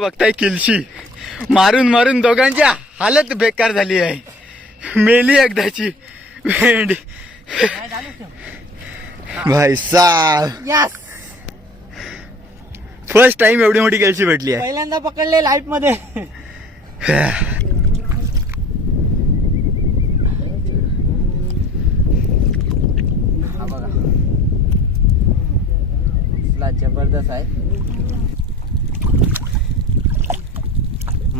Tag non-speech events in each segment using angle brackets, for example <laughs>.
बघताय किलशी मारून मारून दोघांची हालत बेकार झाली आहे. मेली एकदाची. भेंडी. भाई साब यस फर्स्ट टाइम एवढी मोठी केलशी भेटली आहे. पहिल्यांदा पकडले लाईफमध्ये. हा जबरदस्त आहे.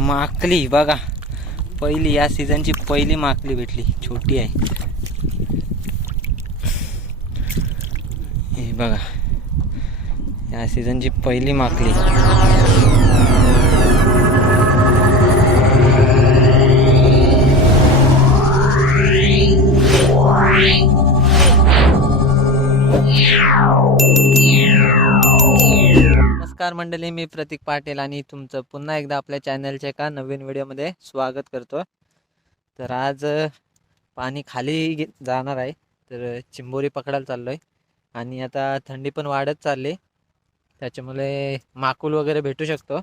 माकली बघा. पहिली या सीझनची पहिली माकली भेटली. छोटी आहे. हे बघा. या सीझनची पहिली माकली. नमस्कार मंडळी मी प्रतीक पाटील आणि तुमचं पुन्हा एकदा आपल्या चॅनलच्या एका नवीन व्हिडिओमध्ये स्वागत करतो. तर आज पाणी खाली जाणार आहे तर चिंबोरी पकडायला चाललो आहे आणि आता थंडी पण वाढत चालली. त्याच्यामुळे माकूल वगैरे भेटू शकतो.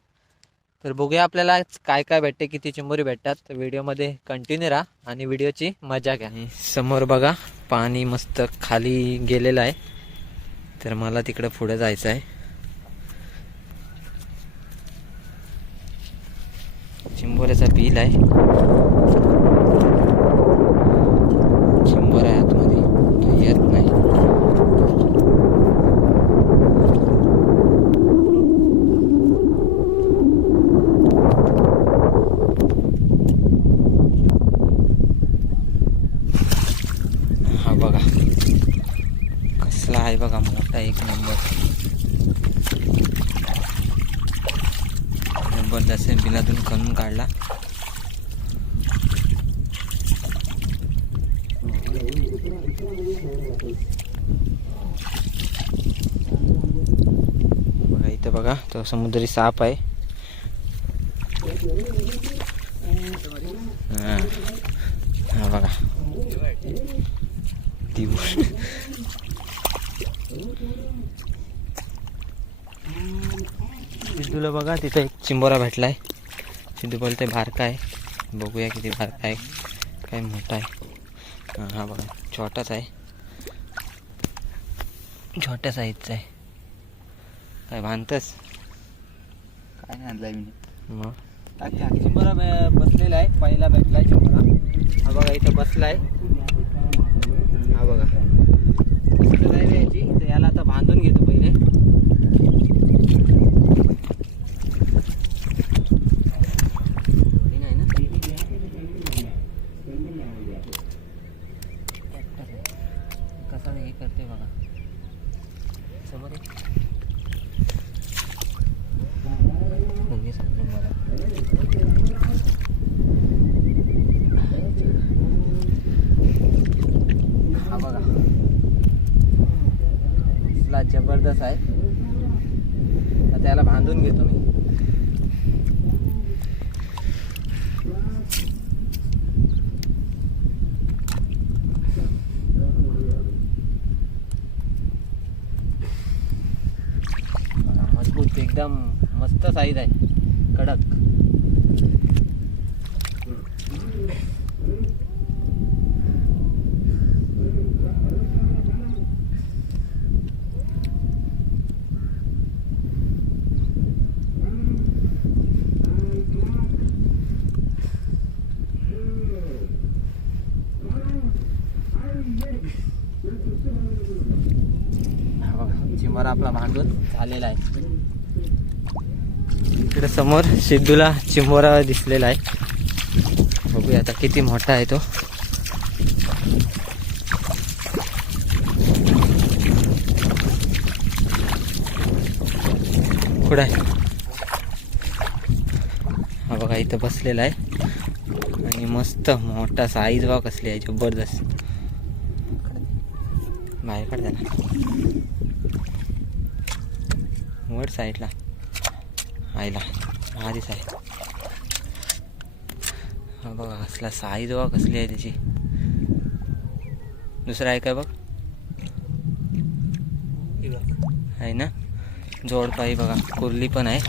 तर बघूया आपल्याला आज काय काय भेटते किती चिंबोरी भेटतात. तर व्हिडिओमध्ये कंटिन्यू राहा आणि व्हिडिओची मजा घ्या. आणि समोर बघा पाणी मस्त खाली गेलेलं आहे. तर मला तिकडं पुढे जायचं आहे. चिंबोऱ्याचा बिल आहे चिंबोरा आहे आतमध्ये तो येत नाही हा बघा कसला आहे बघा मोठा एक नंबर जबरदस्त खणून काढला. बघा इथं बघा तो समुद्री साप आहे. हा. बघा. दिवस बघा तिथं एक चिंबोरा भेटलाय. सिद्धू बोलते बारका आहे. बघूया किती बारका आहे. काय मोठा आहे. हा, हा बघा. छोटाच आहे. छोट्या साईजचा आहे. काय बांधतस काय नाही आणलाय मी. मग? चिंबोरा बसलेला आहे. पहिला भेटलाय चिंबोरा हा बघा इथं बसलाय. हा बघा इथं जायला यायची तर याला आता बांधून घेतो पहिले एवढी नाही ना एकटाच आहे. कसा हे करते बघा समोर ये. मुंगी सांगून मला हा बघा कसला जबरदस्त आहे. तर त्याला बांधून घेतो मी. मजबूत एकदम मस्त साईज आहे. कडक. बघा आपला भांडून झालेला आहे. इकडे समोर सिद्धूला चिंबोरा दिसलेला आहे. बघूया आता किती मोठा आहे तो. कुठं हा बघा इथं बसलेला आहे. आणि मस्त मोठा साईज बघा कसली आहे जबरदस्त. बाहेर काढ त्याला. वर साईडला. आईला. भारीच आहे. हा बघा असला साईज बघा कसली आहे त्याची दुसरं आहे काय बघ? आहे ना? जोड पाई बघा. कुर्ली पण आहे.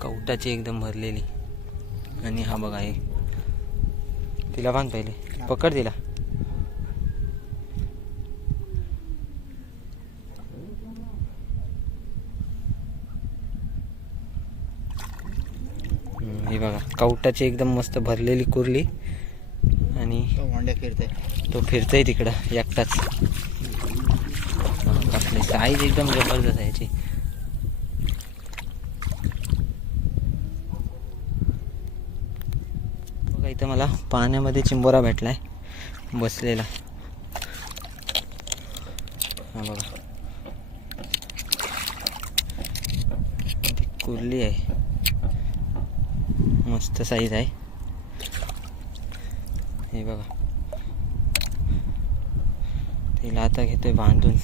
कवटाची एकदम भरलेली. आणि हा बघा आहे तिला बांध पहिले. पकड तिला. हे बघा कवटाची एकदम मस्त भरलेली कुर्ली. आणि फिरते तो फिरतोय तिकडं एकटाच. साईज एकदम जबरदस्त आहे याची. बघा इथं मला पाण्यामध्ये चिंबोरा भेटलाय बसलेला. हा बघा. कुर्ली आहे. मस्त साईज आहे. हे बघा. तिला आता घेतोय बांधून.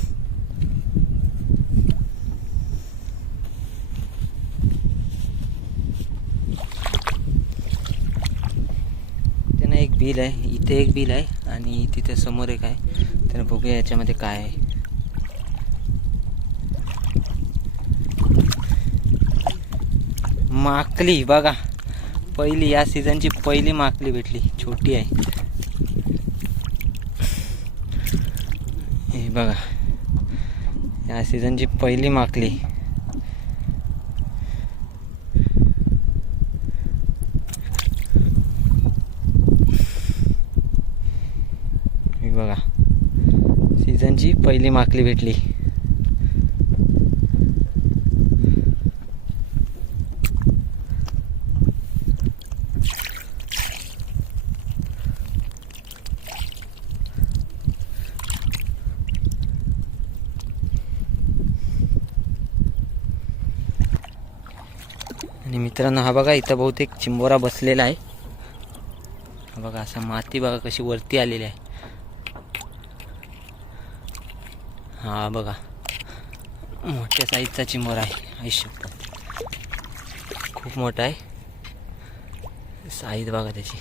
त्यांना एक बिल आहे. इथे एक बिल आहे आणि तिथे समोर एक आहे. तर बघूया याच्यामध्ये काय आहे. माकली बघा. पहिली या सीझनची पहिली माकली भेटली. छोटी आहे. हे बघा. या सीझनची पहिली माकली हे बघा. सीझनची पहिली माकली भेटली आणि मित्रांनो हा बघा इथं बहुतेक चिंबोरा बसलेला आहे. हा बघा असा माती बघा कशी वरती आलेली आहे. हा बघा मोठ्या साईजचा चिंबोरा आहे. आयुष्य. खूप मोठा आहे. साईज बघा त्याची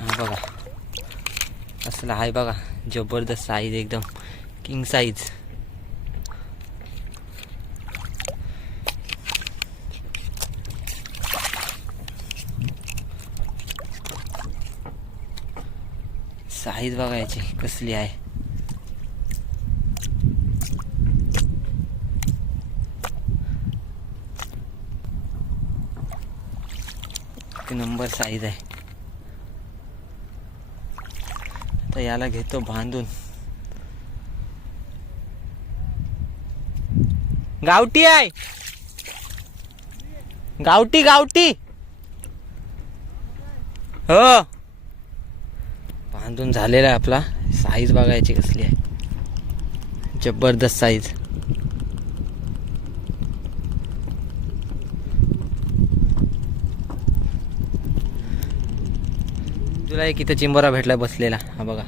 हा बघा असला आहे बघा. जबरदस्त साईज एकदम. किंग साईज साईज बघा याची कसली आहे. नंबर साईज आहे आता याला घेतो बांधून. गावठी आहे. गावठी गावठी. हो. बांधून झालेला आहे आपला. साईज बघायची कसली आहे. जबरदस्त साईज. तुला एक इथं चिंबोरा भेटला बसलेला. हा बघा.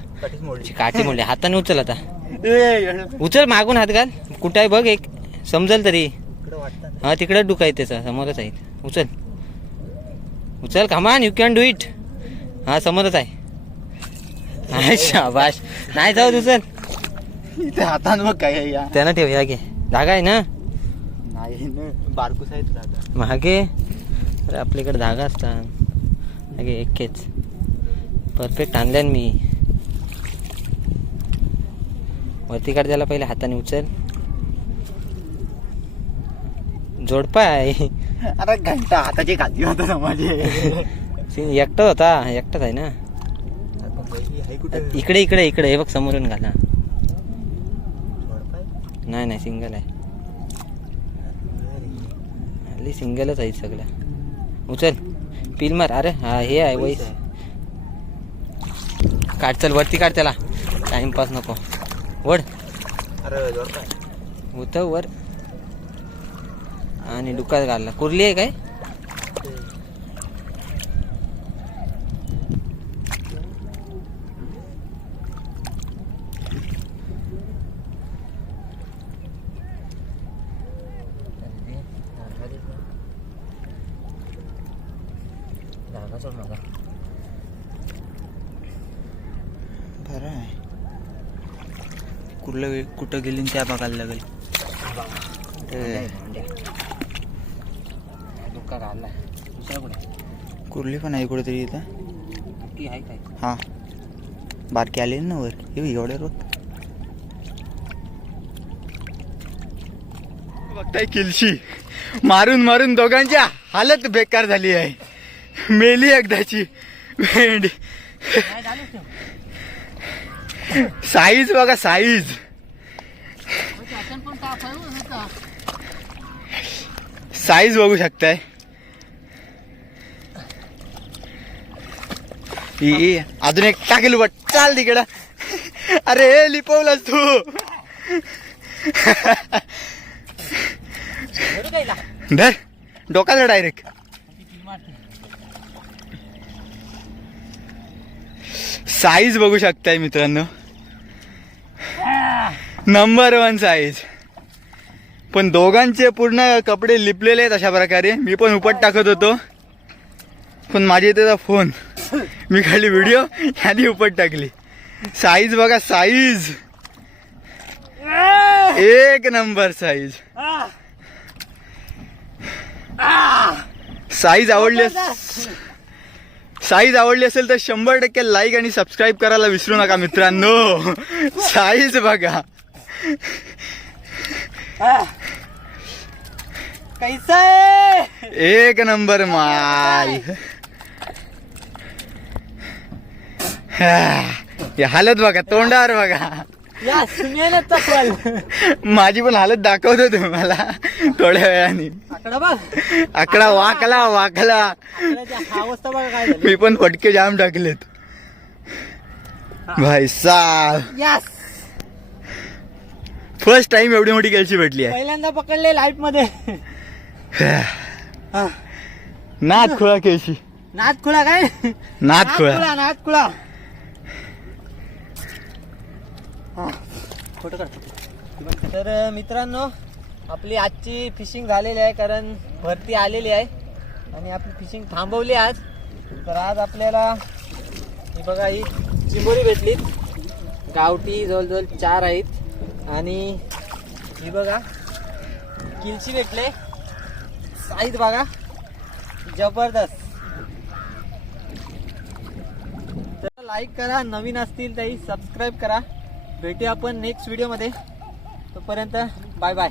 काठी मोडली. हाताने उचल आता. उचल मागून हात घाल. कुठं आहे बघ एक. समजल तरी. हा तिकडे डुका आहे त्याचा. समोरच आहे. उचल. उचल कमान यू कॅन डू इट हा समोरच आहे. शाबाश. नाही जाऊ उचल. हातान बघ काय त्यानं ठेव या घे. धागा आहे ना? नाही न, बारकूस आहे मागे. अरे आपल्याकडे धागा असतात मागे एकेच परफेक्ट आणल्यान मी. वरती काढ त्याला पहिले हाताने उचल. जोडपाय <laughs> अरे घंटा हाताची खाली होता समाजे. <laughs> एकटाच होता. एकटाच आहे ना. इकडे इकडे इकडे. हे बघ समोरून घाला. नाही नाही सिंगल आहे. हल्ली सिंगलच आहे सगळं. उचल. पिल मार अरे हा हे आहे वैस. काढ चल वरती काढ त्याला. टाइमपास नको. वड अरे वर. आणि डुकात घालला कुर्ली आहे काय? कुठलं कुठं गेली त्या बघायला लागेल. कुर्ली पण आहे कुठेतरी इथं. हा. बारकी आली ना वर. हे एवढ्या रोज. बघताय किलशी मारून मारून दोघांच्या हालत बेकार झाली आहे. मेली एकदाची. भेंडी. साईज बघा साईज. साईज बघू शकताय. अजून एक टाकेल बट चाल तिकडं. अरे हे लिपवलास तू. धर. डोकाला डायरेक्ट साईज बघू शकताय मित्रांनो. नंबर वन साईज पण दोघांचे पूर्ण कपडे लिपलेले आहेत अशा प्रकारे. मी पण उपट टाकत होतो. पण माझ्या इथे फोन मी खाली व्हिडिओ यादी उपट टाकली. साईज बघा साईज एक नंबर साईज साईज आवडली अस- साईज आवडली असेल तर शंभर टक्के लाईक आणि सबस्क्राईब करायला विसरू नका मित्रांनो. साईज बघा. कैसा एक नंबर माल। हे? हालत बघा तोंडावर बघा. या माझी पण हालत दाखवतो तुम्हाला थोड्या वेळाने. आकडा वाकला वाकला. हा मी पण फटके जाम टाकलेत. भाई यस फर्स्ट टाइम एवढी मोठी कॅल्सी भेटली आहे. पहिल्यांदा पकडले लाईफमध्ये. <sighs> नाथ खुळा केळशी. नाद खुळा काय? नाथ खुळा. नाद खुळा. फोटो तर मित्रांनो आपली आजची फिशिंग झालेली आहे कारण भरती आलेली आहे. आणि आपली फिशिंग थांबवली आज. तर आज आपल्याला ही बघा ही चिंबोरी भेटली. गावठी जवळजवळ चार आहेत. आणि हे बघा किलची भेटले साईज बघा जबरदस्त. तर लाईक करा नवीन असतील तरी सबस्क्राईब करा. भेटूया आपण नेक्स्ट व्हिडिओमध्ये तोपर्यंत बाय बाय